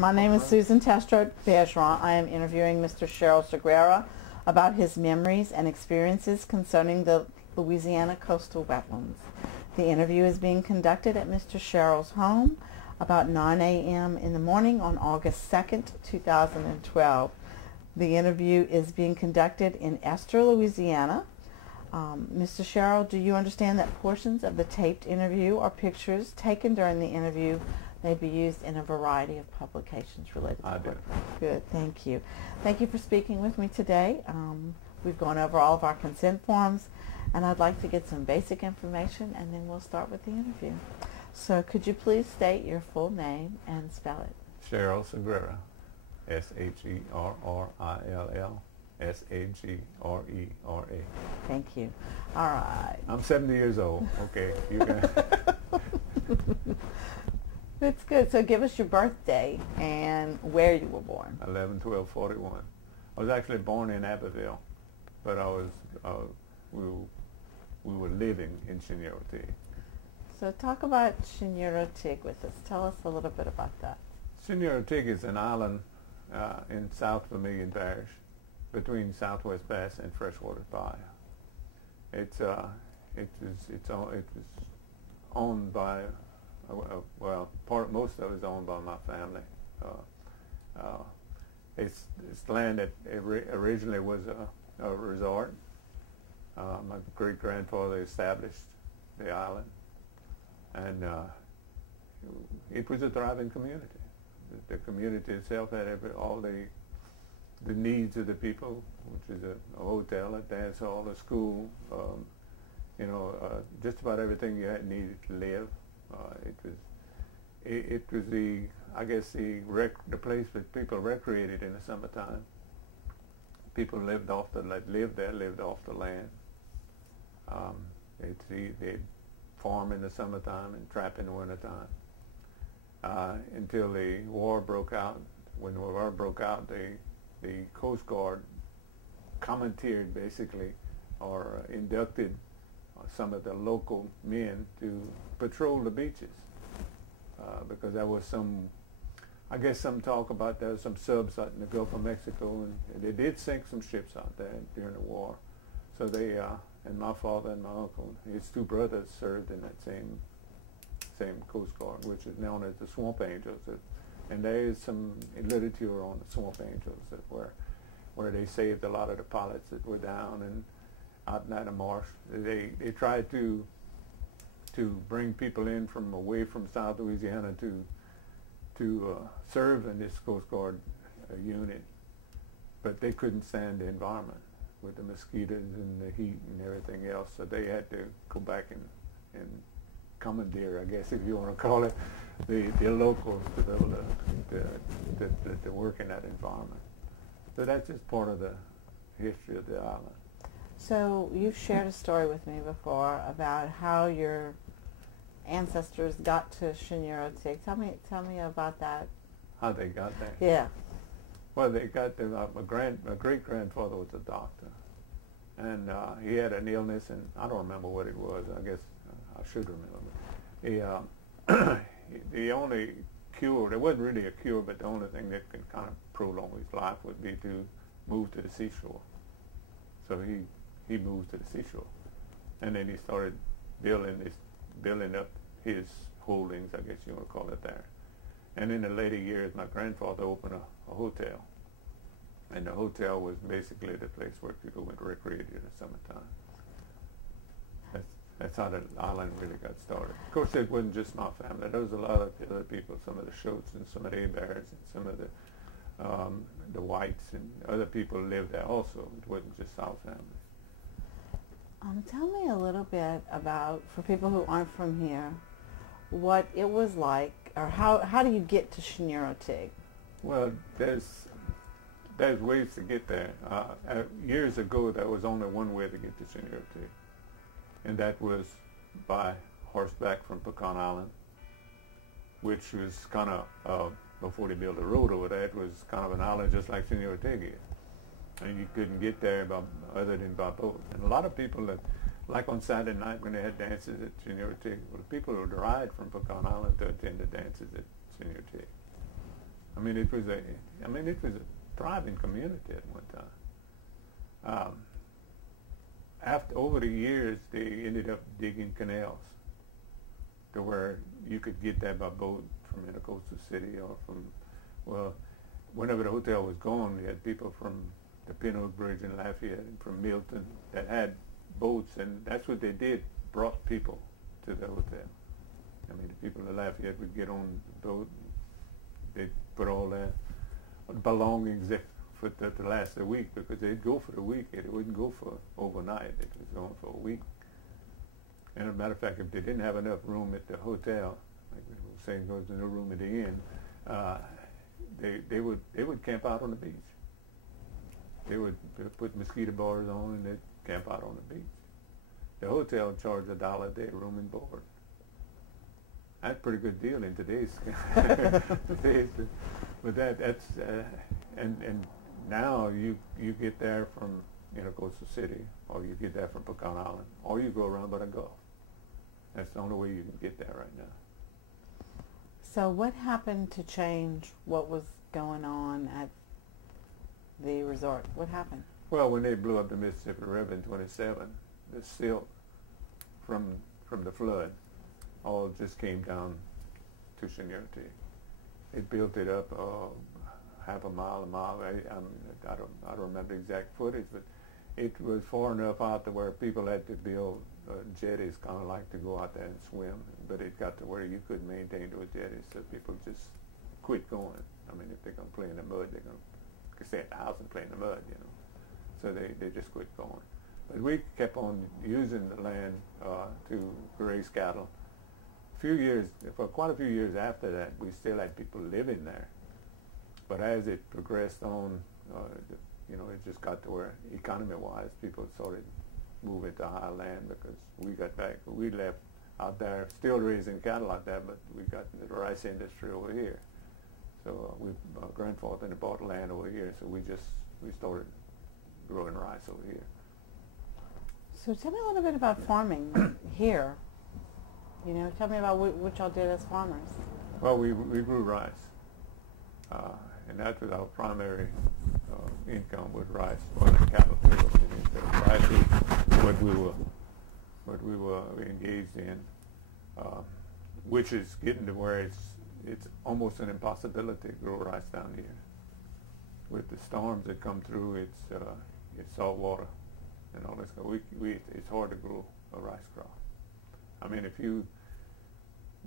My name is Susan Testro Bergeron. I am interviewing Mr. Sherril about his memories and experiences concerning the Louisiana coastal wetlands. The interview is being conducted at Mr. Sherril's home about 9 a.m. in the morning on August 2nd, 2012. The interview is being conducted in Esther, Louisiana. Mr. Sherril, do you understand that portions of the taped interview or pictures taken during the interview may be used in a variety of publications related to work? Good, thank you. Thank you for speaking with me today. We've gone over all of our consent forms, and I'd like to get some basic information, and then we'll start with the interview. So could you please state your full name and spell it? Sherril Sagrera, S-H-E-R-R-I-L-L, S-A-G-R-E-R-A. Thank you. All right. I'm 70 years old. Okay, you can. That's good. So give us your birthday and where you were born. 11/12/41. I was actually born in Abbeville, but we were living in Sherril. So talk about Sherril with us. Tell us a little bit about that. Sherril is an island in South Vermilion Parish, between Southwest Bass and Freshwater Bayou. It was owned by, most of it is owned by my family. It's land that originally was a resort. My great-grandfather established the island, and it was a thriving community. The community itself had all the needs of the people, which is a hotel, a dance hall, a school, just about everything you had needed to live. It was the place that people recreated in the summertime. People lived off the land. They'd farm in the summertime and trap in the wintertime. Until the war broke out. When the war broke out, the Coast Guard commandeered, basically, or inducted some of the local men to patrol the beaches, because there was some talk about there was some subs out in the Gulf of Mexico, and they did sink some ships out there during the war. So they, and my father and my uncle, his two brothers, served in that same Coast Guard, which is known as the Swamp Angels. And there is some literature on the Swamp Angels where they saved a lot of the pilots that were down and out in the marsh. They tried to bring people in from away from South Louisiana to serve in this Coast Guard unit, but they couldn't stand the environment with the mosquitoes and the heat and everything else, so they had to go back and commandeer, I guess, if you want to call it, the locals to be able to work in that environment. So that's just part of the history of the island. So you've shared a story with me before about how your ancestors got to Sherril. Tell me about that. How they got there? Yeah. Well, they got there. My great-grandfather was a doctor, and he had an illness, and I don't remember what it was. I guess I should remember. The only cure, there wasn't really a cure, but the only thing that could kind of prolong his life would be to move to the seashore. So he moved to the seashore, and then he started building up his holdings, I guess you want to call it there. And in the later years, my grandfather opened a hotel, and the hotel was basically the place where people went recreate in the summertime. That's how the island really got started. Of course, it wasn't just my family. There was a lot of other people, some of the Schultz and some of the Bears and some of the Whites and other people lived there also. It wasn't just our family. Tell me a little bit about, for people who aren't from here, what it was like, or how do you get to Sherril? Well, there's ways to get there. Years ago, there was only one way to get to Sherril, and that was by horseback from Pecan Island, which was kind of, before they built a road over there, it was kind of an island just like Sherril is. And you couldn't get there other than by boat. And a lot of people that, like on Saturday night when they had dances at Sherril, well, the people would ride from Pecan Island to attend the dances at Sherril. I mean, it was a thriving community at one time. After over the years, they ended up digging canals to where you could get there by boat from Intercoastal City or from, well, whenever the hotel was gone, we had people from the Pin Oak Bridge in Lafayette and from Milton that had boats, and that's what they did, brought people to the hotel. I mean, the people in Lafayette would get on the boat, they'd put all their belongings there for to last a week, because they'd go for the week. It wouldn't go for overnight. It was going for a week. And as a matter of fact, if they didn't have enough room at the hotel, like we were saying, there was no room at the inn, they would camp out on the beach. They would put mosquito bars on and they'd camp out on the beach. The hotel charged $1 a day, room and board. That's a pretty good deal in today's. But that's and now you get there from Coastal City, or you get there from Pecan Island, or you go around by the Gulf. That's the only way you can get there right now. So what happened to change what was going on at the resort? What happened? Well, when they blew up the Mississippi River in '27, the silt from the flood all just came down to Sherril. It built it up half a mile. I don't remember the exact footage, but it was far enough out to where people had to build jetties, kind of like to go out there and swim. But it got to where you couldn't maintain those jetties, so people just quit going. I mean, if they're going to play in the mud, they're going to stay at the house and play in the mud, So they just quit going. But we kept on using the land to raise cattle. For quite a few years after that, we still had people living there. But as it progressed on, it just got to where, economy-wise, people started moving to higher land, because we left out there, still raising cattle out there, but we got into the rice industry over here. So my grandfather bought land over here, so we started growing rice over here. So tell me a little bit about farming here. Tell me about what y'all did as farmers. Well, we grew rice, and that was our primary income, was rice. Well, the cattle too. Rice is what we were engaged in, which is getting to where it's almost an impossibility to grow rice down here. With the storms that come through, it's salt water and all this. It's hard to grow a rice crop. I mean,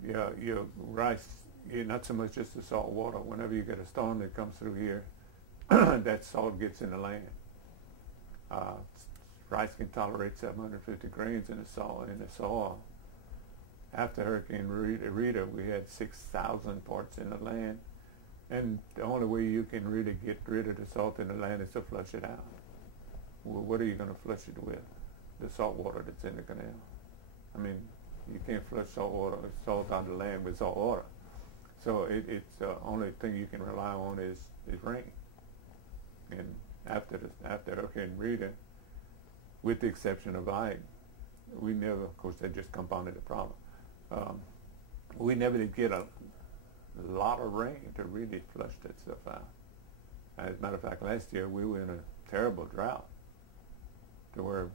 your rice, not so much just the salt water. Whenever you get a storm that comes through here, that salt gets in the land. Rice can tolerate 750 grains in the soil. After Hurricane Rita, we had 6,000 parts in the land, and the only way you can really get rid of the salt in the land is to flush it out. Well, what are you going to flush it with? The salt water that's in the canal. I mean, you can't flush salt out of the land with salt water. So it's the only thing you can rely on is rain. And after Hurricane Rita, with the exception of Ike, we never, of course, that just compounded the problem. We never did get a lot of rain to really flush that stuff out. As a matter of fact, last year we were in a terrible drought to where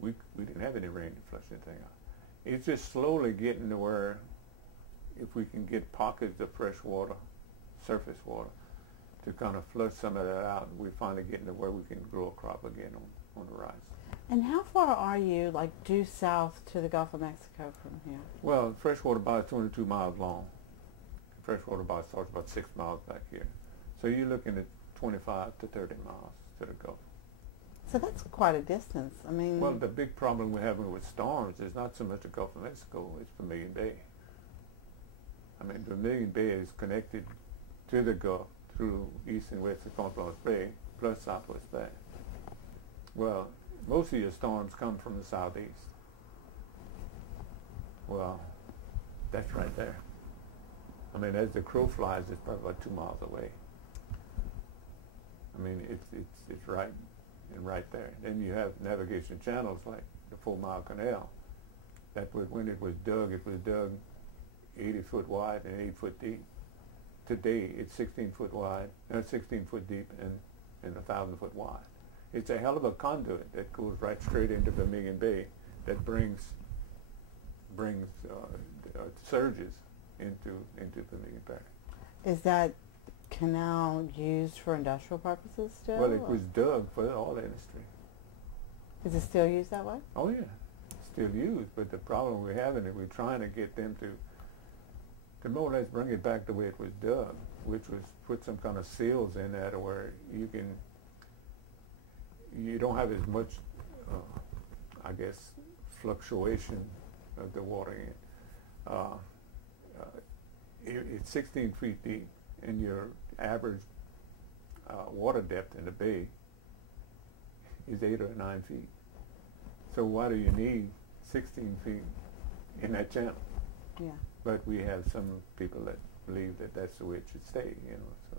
we didn't have any rain to flush anything out. It's just slowly getting to where, if we can get pockets of fresh water, surface water, to kind of flush some of that out, we're finally getting to where we can grow a crop again on the rice. And how far are you, like, due south to the Gulf of Mexico from here? Well, freshwater bar is 22 miles long. Freshwater bar starts about 6 miles back here. So you're looking at 25 to 30 miles to the Gulf. So that's quite a distance. I mean... Well, the big problem we're having with storms is not so much the Gulf of Mexico, it's Vermilion Bay. I mean, Vermilion Bay is connected to the Gulf through east and west of Confluence Bay, plus Southwest Bay. Well, most of your storms come from the southeast. Well, that's right there. I mean, as the crow flies, it's probably about 2 miles away. I mean, it's right and right there. Then you have navigation channels like the 4 Mile Canal. That was, when it was dug 80 foot wide and 8 foot deep today it's 16 foot wide, 16 foot deep, and 1,000 foot wide. It's a hell of a conduit that goes right straight into Bemidji Bay that brings surges into Bemidji Bay. Is that canal used for industrial purposes still? Well, it was dug for the oil industry. Is it still used that way? Oh yeah, still used, but the problem we're having is we're trying to get them to more or less bring it back the way it was dug, which was put some kind of seals in that where you don't have as much, I guess, fluctuation of the water in. It's 16 feet deep, and your average water depth in the bay is 8 or 9 feet. So why do you need 16 feet in that channel? Yeah. But we have some people that believe that that's the way it should stay, you know. So